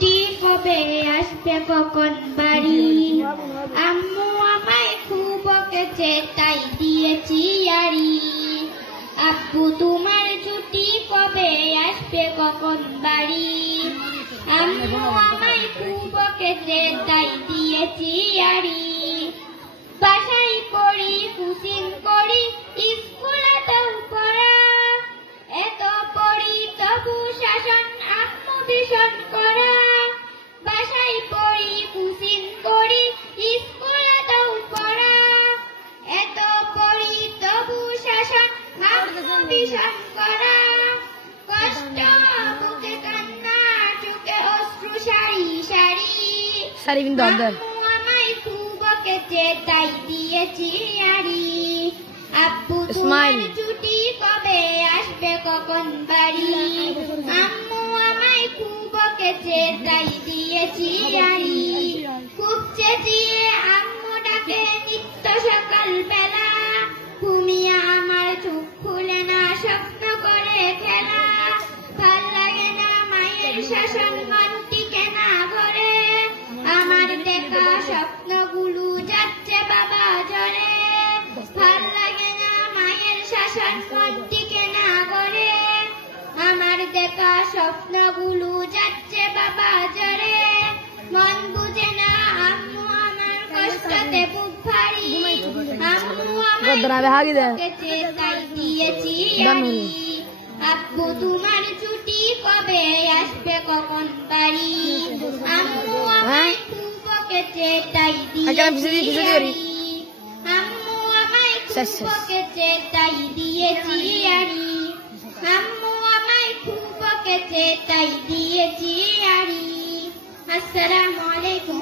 ছুটি কবে আসবে কখন বাড়ি আম্মু আমায় খুব বকেছে তাই দিয়েছি আড়ি আব্বু তোমার ছুটি কবে আসবে কখন বাড়ি আম্মু আমায় খুব বকেছে তাই দিয়েছি আড়ি বাসায় পড়ি কুচিং করি স্কুলেতেও পড়া এত পড়ি তবু শাসন আম্মু ভীষণ করা বাসায় পড়ি কুচিং করি স্কুলেতেও পড়া এত পড়ি তবু শাসন আম্মু ভীষণ করা কষ্ট বুকে কান্না চোখে অশ্রু সারি সারি সারি কিন্তু আমায় খুব বকেছে তাই দিয়েছি আড়ি আব্বু তোমার ছুটি কবে আসবে কখন বাড়ি আম্মু আমায় খুব বকেছে তাই দিয়েছি আড়ি খুব চেঁচিয়ে আম্মু ডাকে নিত্য সকাল বেলা ঘুমিয়ে আমার চোখ খুলে না স্বপ্ন করে খেলা ভাল লাগে না মায়ের শাসন মন টিকে না ঘরে আমার দেখা স্বপ্নগুলো যাচ্ছে বাবা ঝরে ভাল লাগে না মায়ের শাসন মন টিকে না ঘরে আমার দেখা স্বপ্নগুলো যাচ্ছে বাবা ঝরে মন বুঝে না আম্মু আমার কষ্টতে বুক ভারী আম্মু আমায় তাই দিয়েছি আড়ি আব্বু তোমার ছুটি কবে আসবে কখন বাড়ি আম্মু আমায় খুব বকেছে তাই দিয়েছি আড়ি আম্মু আমায় খুব বকেছে তাই দিয়েছি আড়ি আম্মু আমায় খুব বকেছে তাই দিয়েছি আড়ি আসসালামু আলাইকুম।